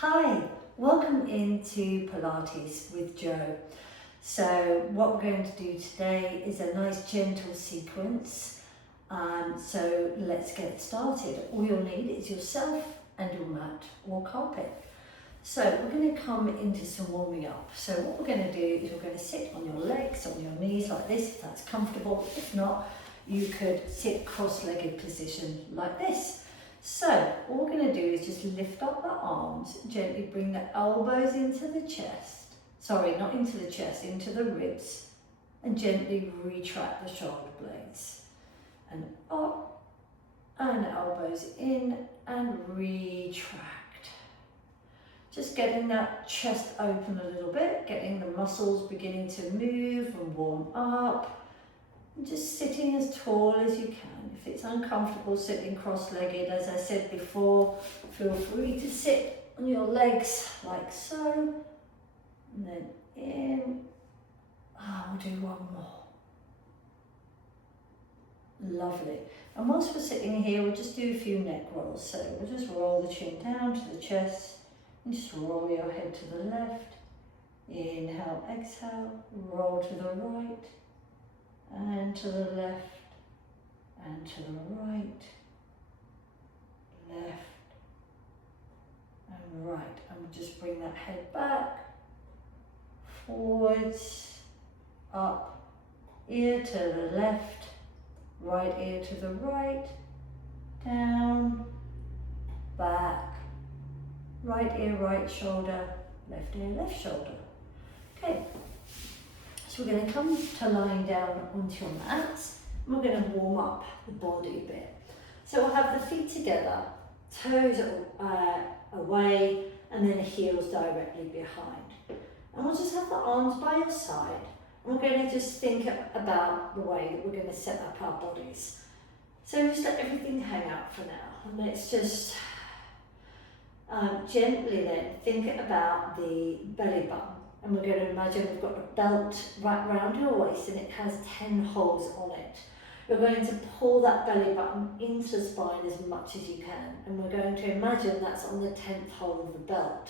Hi, welcome into Pilates with Jo. So what we're going to do today is a nice gentle sequence. So let's get started. All you'll need is yourself and your mat or carpet. So we're going to come into some warming up. So what we're going to do is we're going to sit on your legs, on your knees like this, if that's comfortable. If not, you could sit cross-legged position like this. So all we're going to do is just lift up the arms, gently bring the elbows into the chest. Sorry, not into the chest, into the ribs, and gently retract the shoulder blades. And up, and elbows in, and retract. Just getting that chest open a little bit, getting the muscles beginning to move and warm up. And just sitting as tall as you can. If it's uncomfortable sitting cross-legged, as I said before, feel free to sit on your legs like so. And then in. We'll do one more. Lovely. And whilst we're sitting here, we'll just do a few neck rolls. So we'll just roll the chin down to the chest and just roll your head to the left. Inhale, exhale, roll to the right and to the left and to the right, left and right. And we'll just bring that head back, forwards, up, ear to the left, right ear to the right, down, back, right ear, right shoulder, left ear, left shoulder. Okay, so we're going to come to lying down onto your mats, and we're going to warm up the body a bit. So we'll have the feet together, toes away, and then heels directly behind. And we'll just have the arms by your side. We're going to just think about the way that we're going to set up our bodies. So just let everything hang out for now. And let's just gently then think about the belly button. And we're going to imagine we've got a belt wrapped around your waist and it has 10 holes on it. We're going to pull that belly button into the spine as much as you can. And we're going to imagine that's on the 10th hole of the belt.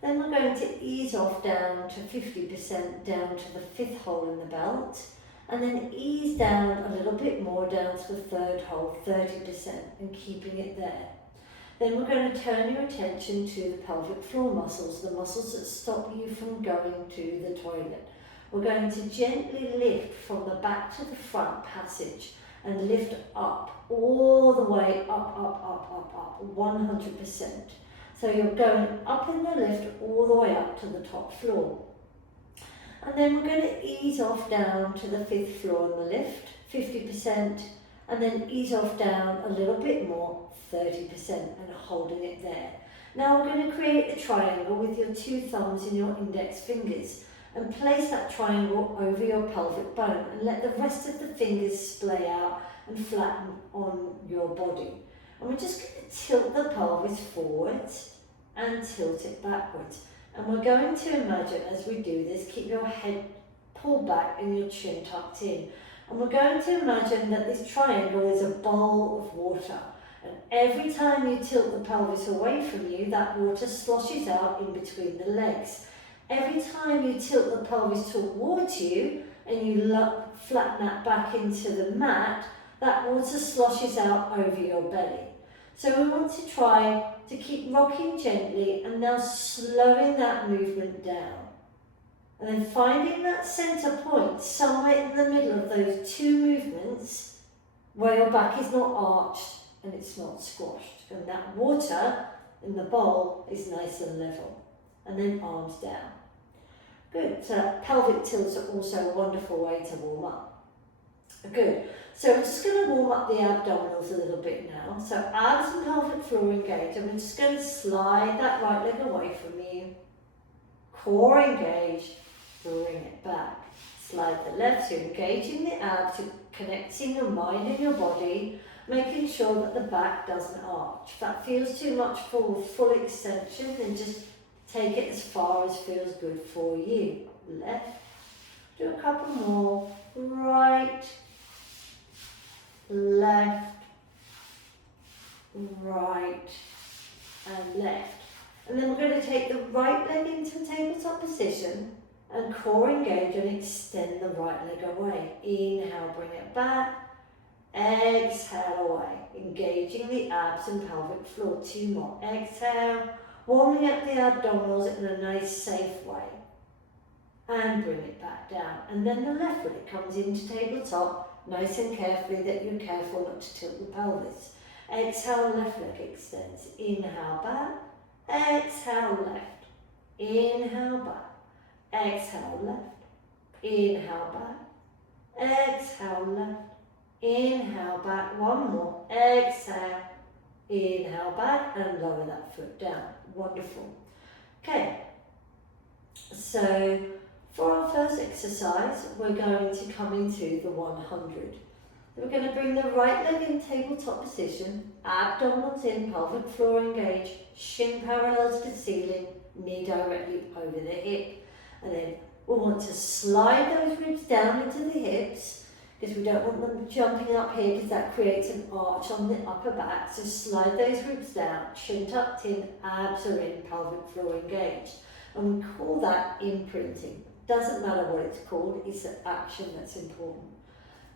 Then we're going to ease off down to 50% down to the 5th hole in the belt, and then ease down a little bit more down to the 3rd hole, 30%, and keeping it there. Then we're going to turn your attention to the pelvic floor muscles, the muscles that stop you from going to the toilet. We're going to gently lift from the back to the front passage and lift up, all the way up, 100%. So you're going up in the lift all the way up to the top floor. And then we're going to ease off down to the 5th floor in the lift, 50%, and then ease off down a little bit more, 30%, and holding it there. Now we're going to create a triangle with your 2 thumbs and your index fingers, and place that triangle over your pelvic bone, and let the rest of the fingers splay out and flatten on your body. And we're just going to tilt the pelvis forwards and tilt it backwards. And we're going to imagine as we do this, keep your head pulled back and your chin tucked in. And we're going to imagine that this triangle is a bowl of water. And every time you tilt the pelvis away from you, that water sloshes out in between the legs. Every time you tilt the pelvis towards you and you flatten that back into the mat, that water sloshes out over your belly. So we want to try to keep rocking gently and now slowing that movement down. And then finding that center point somewhere in the middle of those 2 movements where your back is not arched and it's not squashed. And that water in the bowl is nice and level. And then arms down. Good. So pelvic tilts are also a wonderful way to warm up. Good. So we're just going to warm up the abdominals a little bit now. So abs and pelvic floor engaged. And we're just going to slide that right leg away from you. Core engaged. Bring it back. Slide the left. So you're engaging the abs. You're connecting your mind and your body. Making sure that the back doesn't arch. If that feels too much for full extension, then just take it as far as feels good for you. Left. Do a couple more. Right. Left, right, and left. And then we're going to take the right leg into a tabletop position and core engage and extend the right leg away. Inhale, bring it back. Exhale away, engaging the abs and pelvic floor. 2 more. Exhale, warming up the abdominals in a nice safe way. And bring it back down. And then the left leg comes into tabletop, nice and carefully that you're careful not to tilt the pelvis. Exhale, left leg extends. Inhale, back. Exhale, left. Inhale, back. Exhale, left. Inhale, back. Exhale, left. Inhale, back. 1 more. Exhale. Inhale, back and lower that foot down. Wonderful. Okay. So for our first exercise, we're going to come into the 100. We're going to bring the right leg in tabletop position, abdominals in, pelvic floor engaged, shin parallels to ceiling, knee directly over the hip. And then we'll want to slide those ribs down into the hips, because we don't want them jumping up here because that creates an arch on the upper back. So slide those ribs down, chin tucked in, abs are in, pelvic floor engaged. And we call that imprinting. Doesn't matter what it's called, it's the action that's important.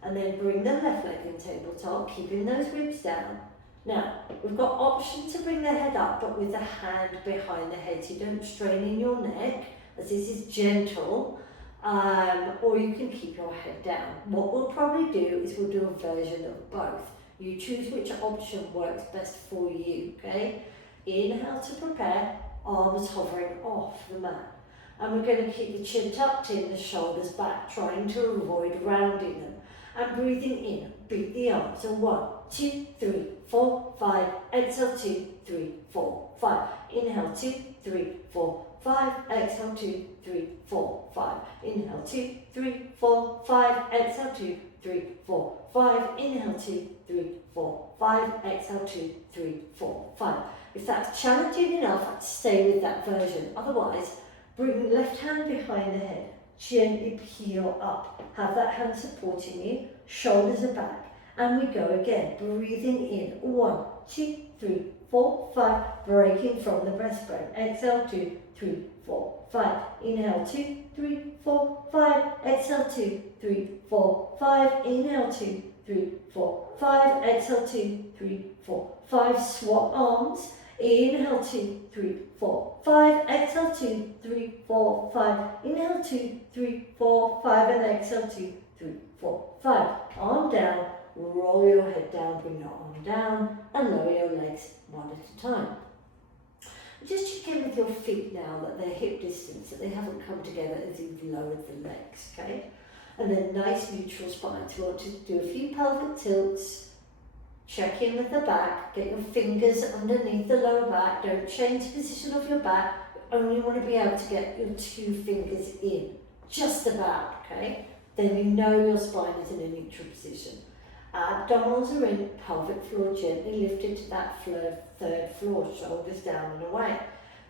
And then bring the left leg in tabletop, keeping those ribs down. Now, we've got option to bring the head up, but with the hand behind the head, so you don't strain in your neck, as this is gentle, or you can keep your head down. What we'll probably do is we'll do a version of both. You choose which option works best for you, okay? Inhale to prepare, arms hovering off the mat. And we're going to keep the chin tucked in, the shoulders back, trying to avoid rounding them. And breathing in, beat the arms. So 1, 2, 3, 4, 5. Exhale, 2, 3, 4, 5. Inhale, 2, 3, 4, 5. Exhale, 2, 3, 4, 5. Inhale, 2, 3, 4, 5. Exhale, 2, 3, 4, 5. Inhale, 2, 3, 4, 5. Exhale, 2, 3, 4, 5. If that's challenging enough, stay with that version. Otherwise, bring the left hand behind the head. Gently peel up. Have that hand supporting you. Shoulders are back. And we go again. Breathing in. 1, 2, 3, 4, 5. Breaking from the breastbone. Exhale, 2, 3, 4, 5. Inhale, 2, 3, 4, 5. Exhale, 2, 3, 4, 5. Inhale, 2, 3, 4, 5. Exhale, 2, 3, 4, 5. Swap arms. Inhale, 2, 3, 4, 5. Exhale, 2, 3, 4, 5. Inhale, 2, 3, 4, 5. And exhale, 2, 3, 4, 5. Arm down. Roll your head down. Bring your arm down. And lower your legs one at a time. Just check in with your feet now that they're hip distance, that they haven't come together as you've lowered the legs, okay? And then nice neutral spine. So we want to do a few pelvic tilts. Check in with the back, get your fingers underneath the lower back, don't change the position of your back, you only want to be able to get your 2 fingers in, just about, okay? Then you know your spine is in a neutral position. Abdominals are in, pelvic floor gently lifted to that third floor, shoulders down and away.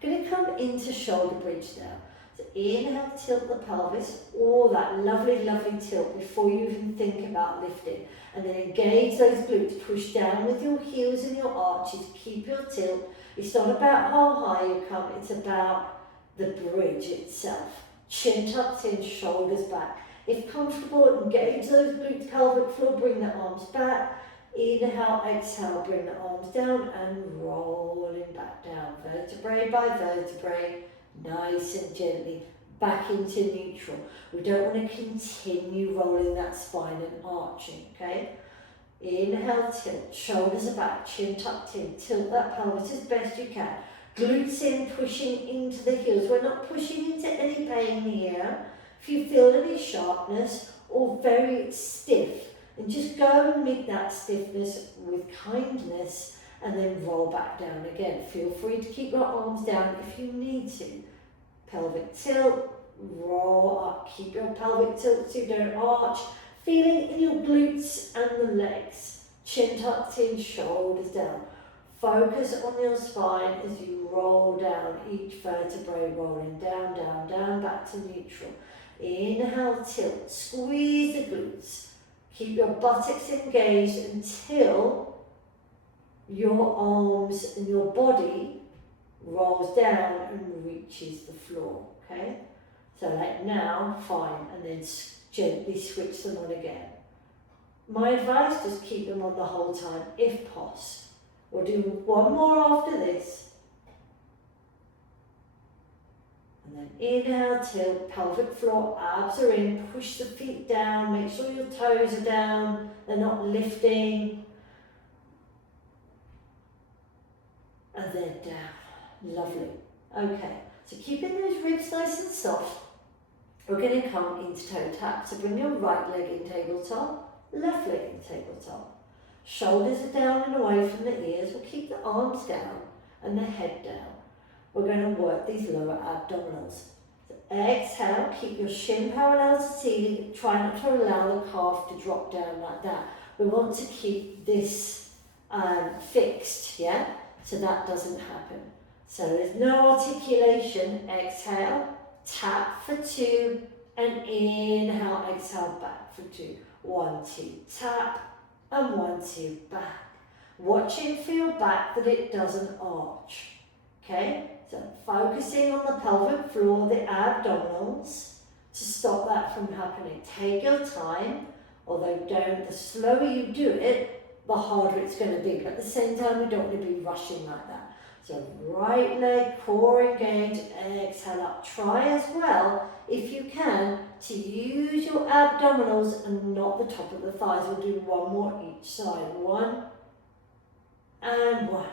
Going to come into shoulder bridge now. So inhale, tilt the pelvis, that lovely, lovely tilt before you even think about lifting. And then engage those glutes, push down with your heels and your arches, keep your tilt. It's not about how high you come, it's about the bridge itself. Chin tucked in, shoulders back. If comfortable, engage those glutes, pelvic floor, bring the arms back. Inhale, exhale, bring the arms down and rolling back down, vertebrae by vertebrae, nice and gently. Back into neutral. We don't want to continue rolling that spine and arching, okay? Inhale, tilt, shoulders are back, chin tucked in, tilt that pelvis as best you can. Glutes in, pushing into the heels. We're not pushing into any pain here. If you feel any sharpness or very stiff, then just go and meet that stiffness with kindness and then roll back down again. Feel free to keep your arms down if you need to. Pelvic tilt, roll up, keep your pelvic tilt so you don't arch, feeling in your glutes and the legs, chin tucked in, shoulders down. Focus on your spine as you roll down each vertebrae, rolling down, down, down, back to neutral. Inhale, tilt, squeeze the glutes, keep your buttocks engaged until your arms and your body rolls down and reaches the floor, okay? So like now, fine, and then gently switch them on again. My advice, just keep them on the whole time, if possible. We'll do one more after this. And then inhale, tilt, pelvic floor, abs are in, push the feet down, make sure your toes are down, they're not lifting. And then down, lovely. Okay, so keeping those ribs nice and soft, we're going to come into toe tap. So bring your right leg in tabletop, left leg in tabletop. Shoulders are down and away from the ears. We'll keep the arms down and the head down. We're going to work these lower abdominals. So exhale, keep your shin parallel to ceiling. Try not to allow the calf to drop down like that. We want to keep this fixed, yeah? So that doesn't happen. So there's no articulation. Exhale, tap for 2, and inhale, exhale, back for 2. 1, 2, tap, and 1, 2, back. Watching for your back that it doesn't arch. Okay, so focusing on the pelvic floor, the abdominals, to stop that from happening. Take your time, although the slower you do it, the harder it's going to be. But at the same time, we don't want to be rushing like that. So right leg, core engage, exhale up. Try as well, if you can, to use your abdominals and not the top of the thighs. We'll do one more each side. 1 and 1.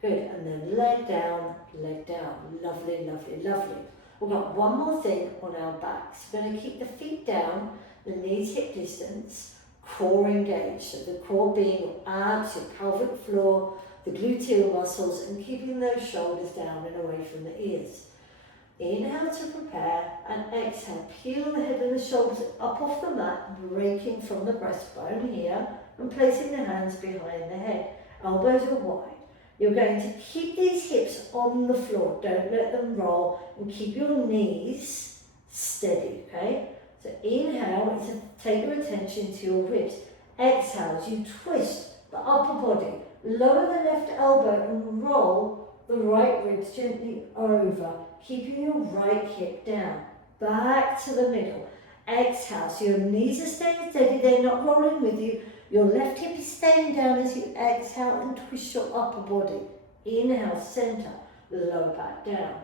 Good, and then leg down, lovely, lovely, lovely. We've got one more thing on our backs. We're going to keep the feet down, the knees hip distance, core engaged. So the core being your abs, your pelvic floor, the gluteal muscles, and keeping those shoulders down and away from the ears. Inhale to prepare, and exhale, peel the head and the shoulders up off the mat, breaking from the breastbone here, and placing the hands behind the head. Elbows are wide. You're going to keep these hips on the floor, don't let them roll, and keep your knees steady, okay? So inhale, take your attention to your ribs. Exhale, as you twist the upper body, lower the left elbow and roll the right ribs gently over, keeping your right hip down. Back to the middle. Exhale, so your knees are staying steady, they're not rolling with you. Your left hip is staying down as you exhale and twist your upper body. Inhale, center, lower back down.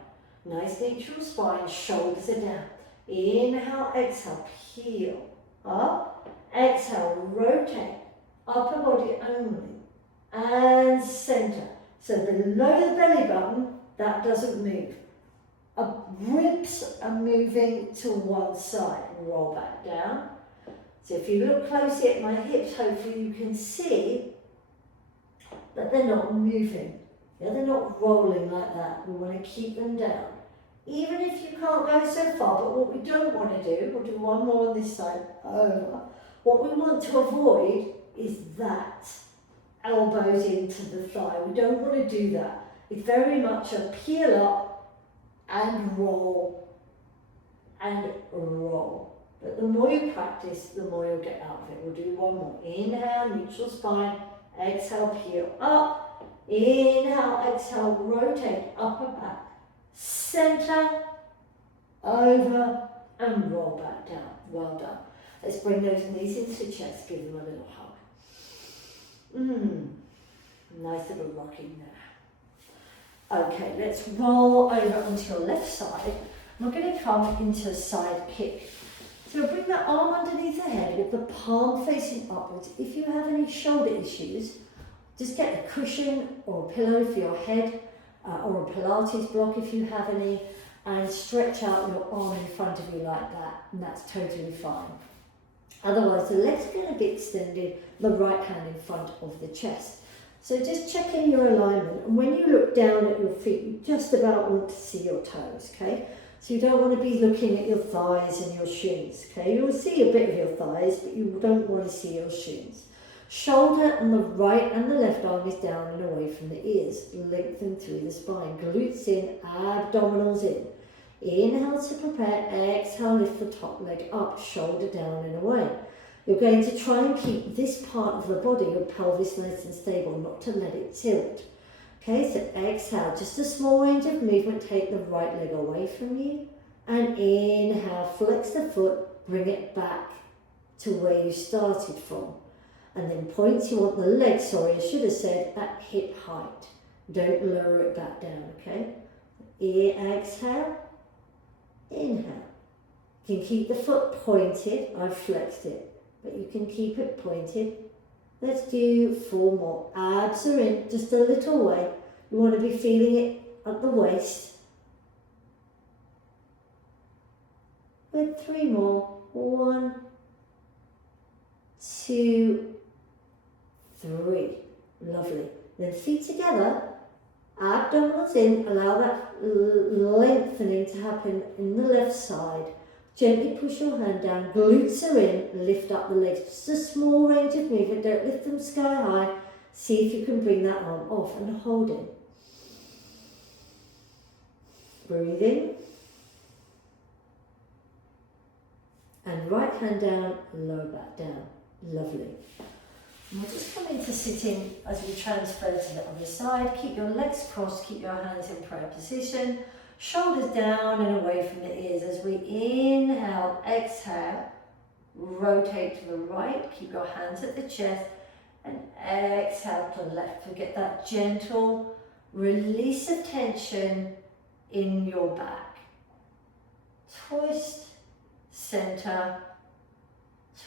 Nice neutral spine, shoulders are down. Inhale, exhale, peel up. Exhale, rotate, upper body only. And center. So below the belly button, that doesn't move. Ribs are moving to one side. Roll back down. So if you look closely at my hips, hopefully you can see that they're not moving. Yeah, they're not rolling like that. We want to keep them down. Even if you can't go so far, but what we don't want to do, we'll do one more on this side, over. What we want to avoid is that elbows into the thigh. We don't want to do that. It's very much a peel up and roll and roll. But the more you practice, the more you'll get out of it. We'll do one more. Inhale, neutral spine. Exhale, peel up. Inhale, exhale, rotate, upper back. Center, over, and roll back down. Well done. Let's bring those knees into the chest. Give them a little hug. Nice little rocking there. Okay, let's roll over onto your left side. We're going to come into a side kick. So bring that arm underneath the head with the palm facing upwards. If you have any shoulder issues, just get a cushion or a pillow for your head, or a Pilates block if you have any, and stretch out your arm in front of you like that, and that's totally fine. Otherwise, the legs are going to be extended, the right hand in front of the chest. So just check in your alignment, and when you look down at your feet, you just about want to see your toes, okay? So you don't want to be looking at your thighs and your shins, okay? You'll see a bit of your thighs, but you don't want to see your shins. Shoulder and the right and the left arm is down and away from the ears. Lengthen through the spine. Glutes in, abdominals in. Inhale to prepare. Exhale, lift the top leg up, shoulder down and away. You're going to try and keep this part of the body, your pelvis, nice and stable, not to let it tilt. Okay, so exhale, just a small range of movement, take the right leg away from you. And inhale, flex the foot, bring it back to where you started from. And then point, you want the leg, sorry, I should have said, at hip height. Don't lower it back down, okay? Exhale, inhale. You can keep the foot pointed, I've flexed it, but you can keep it pointed. Let's do 4 more. Abs are in, just a little way. You want to be feeling it at the waist. With 3 more. 1, 2, 3. Lovely. Then feet together, abdominals in, allow that lengthening to happen in the left side. Gently push your hand down, glutes are in, lift up the legs. Just a small range of movement, don't lift them sky high. See if you can bring that arm off and hold it. Breathing. And right hand down, lower back down. Lovely. And we'll just come into sitting as we transfer to the other side. Keep your legs crossed, keep your hands in prayer position. Shoulders down and away from the ears as we inhale, exhale, rotate to the right, keep your hands at the chest, and exhale to the left. So get that gentle release of tension in your back. Twist, center,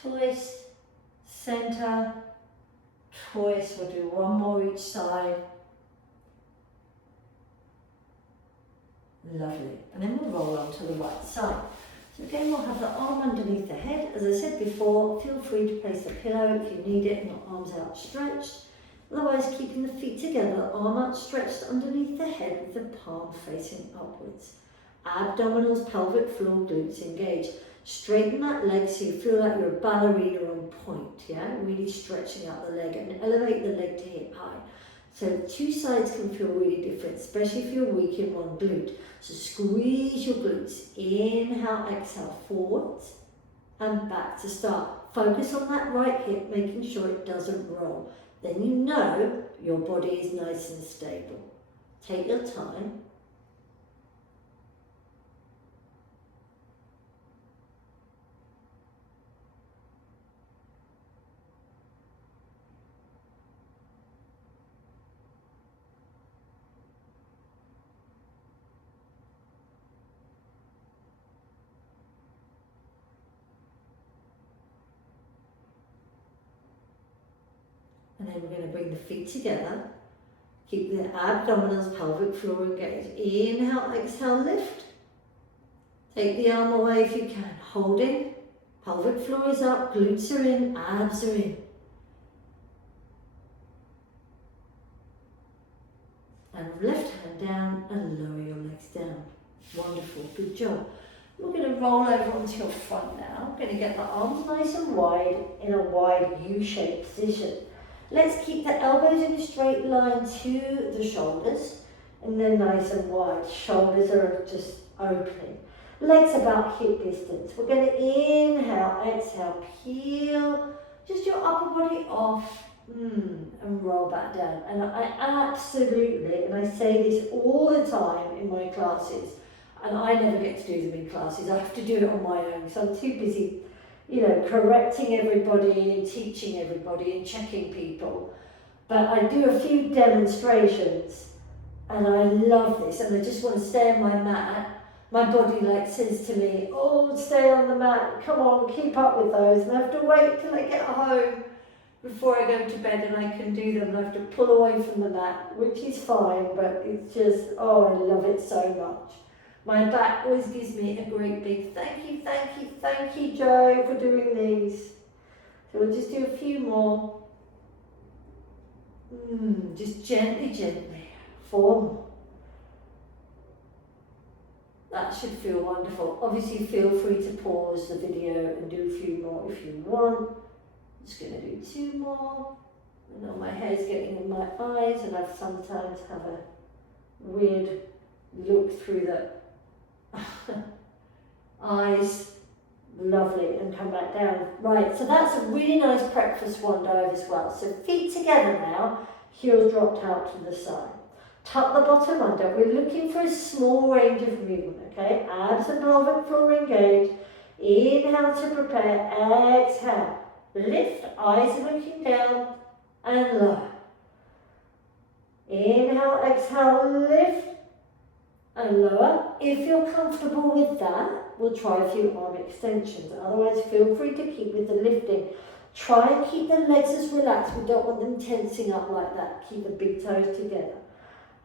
twist, center, twist. We'll do 1 more each side. Lovely. And then we'll roll on to the right side. So again, we'll have the arm underneath the head. As I said before, feel free to place a pillow if you need it and the arms outstretched. Otherwise, keeping the feet together, arm outstretched underneath the head with the palm facing upwards. Abdominals, pelvic floor, glutes engaged. Straighten that leg so you feel like you're a ballerina on point, yeah? Really stretching out the leg and elevate the leg to hip high. So 2 sides can feel really different, especially if you're weak in one glute. So squeeze your glutes. Inhale, exhale, forwards and back to start. Focus on that right hip, making sure it doesn't roll. Then you know your body is nice and stable. Take your time. And then we're going to bring the feet together. Keep the abdominals, pelvic floor engaged. Inhale, exhale, lift. Take the arm away if you can. Holding. Pelvic floor is up, glutes are in, abs are in. And left hand down and lower your legs down. Wonderful, good job. We're going to roll over onto your front now. We're going to get the arms nice and wide in a wide U-shaped position. Let's keep the elbows in a straight line to the shoulders and then nice and wide. Shoulders are just opening. Legs about hip distance. We're going to inhale, exhale, peel just your upper body off and roll back down. And I absolutely, and I say this all the time in my classes, and I never get to do them in classes. I have to do it on my own because I'm too busy, you know, correcting everybody and teaching everybody and checking people. But I do a few demonstrations and I love this and I just want to stay on my mat. My body like says to me, oh, stay on the mat, come on, keep up with those. And I have to wait till I get home before I go to bed and I can do them. And I have to pull away from the mat, which is fine, but it's just, oh, I love it so much. My back always gives me a great big thank you, thank you, thank you, Joe, for doing these. So we'll just do a few more. Just gently, gently. 4 more. That should feel wonderful. Obviously, feel free to pause the video and do a few more if you want. I'm just going to do 2 more. I know my hair's getting in my eyes and I sometimes have a weird look through the eyes. Lovely, and come back down. Right, so that's a really nice prep for swan dive as well. So feet together now, heels dropped out to the side. Tuck the bottom under. We're looking for a small range of movement, okay? Abs and pelvic floor engaged. Inhale to prepare. Exhale. Lift, eyes looking down and lower. Inhale, exhale, lift and lower. If you're comfortable with that, we'll try a few arm extensions. Otherwise, feel free to keep with the lifting. Try and keep the legs as relaxed. We don't want them tensing up like that. Keep the big toes together.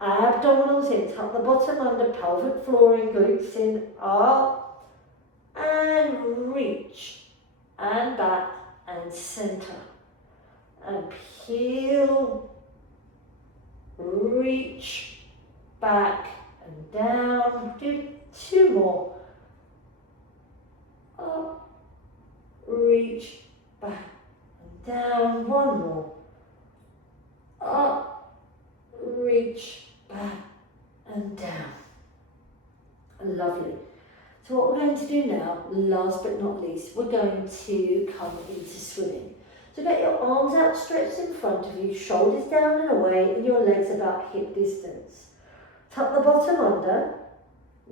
Abdominals in, tuck the bottom under, pelvic floor in, glutes in, up and reach and back and center and peel, reach back and down. Do 2 more. Up, reach back and down. 1 more. Up, reach back and down. Lovely. So what we're going to do now, last but not least, we're going to come into swimming. So get your arms outstretched in front of you, shoulders down and away, and your legs about hip distance. Tuck the bottom under,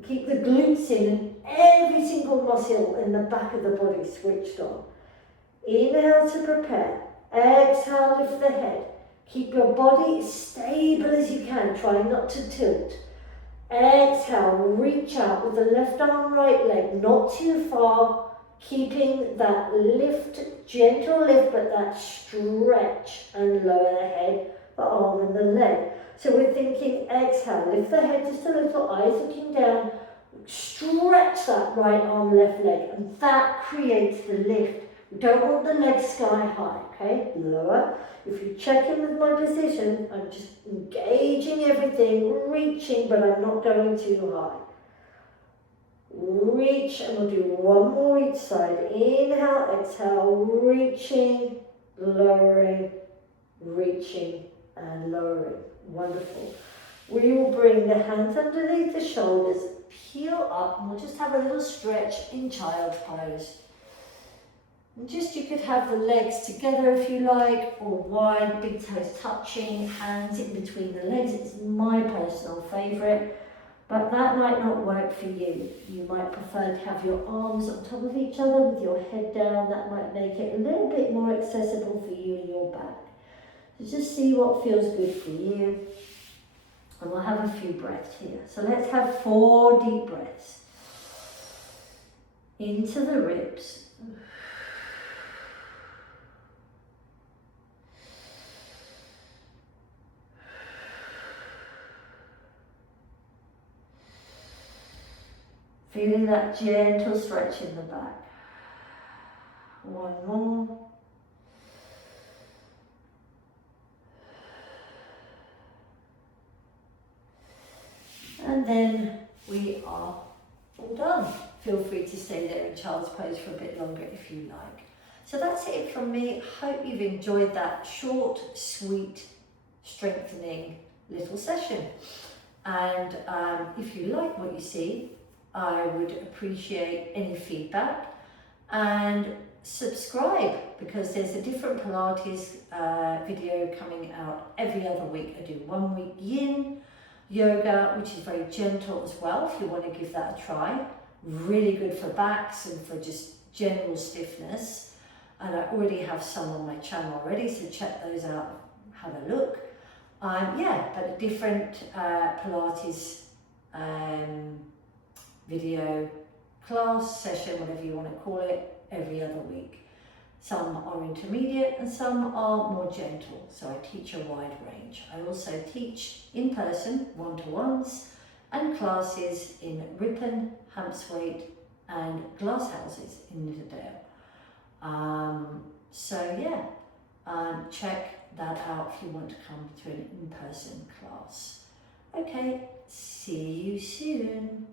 keep the glutes in and every single muscle in the back of the body switched on. Inhale to prepare. Exhale, lift the head. Keep your body as stable as you can, trying not to tilt. Exhale, reach out with the left arm, right leg, not too far, keeping that lift, gentle lift, but that stretch and lower the head, the arm and the leg. So we're thinking exhale, lift the head just a little, eyes looking down, stretch that right arm, left leg, and that creates the lift. We don't want the legs sky high, okay? Lower. If you check in with my position, I'm just engaging everything, reaching, but I'm not going too high. Reach, and we'll do 1 more each side. Inhale, exhale, reaching, lowering, reaching, and lowering. Wonderful. We will bring the hands underneath the shoulders, peel up, and we'll just have a little stretch in child's pose. And just, you could have the legs together if you like, or wide, big toes touching, hands in between the legs. It's my personal favourite, but that might not work for you. You might prefer to have your arms on top of each other with your head down. That might make it a little bit more accessible for you and your back. So just see what feels good for you. And we'll have a few breaths here. So let's have 4 deep breaths. Into the ribs. Feeling that gentle stretch in the back. 1 more. And then we are all done. Feel free to stay there in child's pose for a bit longer if you like. So that's it from me. Hope you've enjoyed that short, sweet, strengthening little session. And if you like what you see, I would appreciate any feedback, and subscribe, because there's a different Pilates video coming out every other week. I do 1 week yin yoga, which is very gentle as well, if you want to give that a try. Really good for backs and for just general stiffness. And I already have some on my channel already, so check those out, have a look. Yeah, but a different Pilates video class, session, whatever you want to call it, every other week. Some are intermediate and some are more gentle, so I teach a wide range. I also teach in person, one-to-ones, and classes in Ripon, Hampswaite and Glasshouses in Nidderdale. So yeah, check that out if you want to come to an in-person class. Okay, see you soon.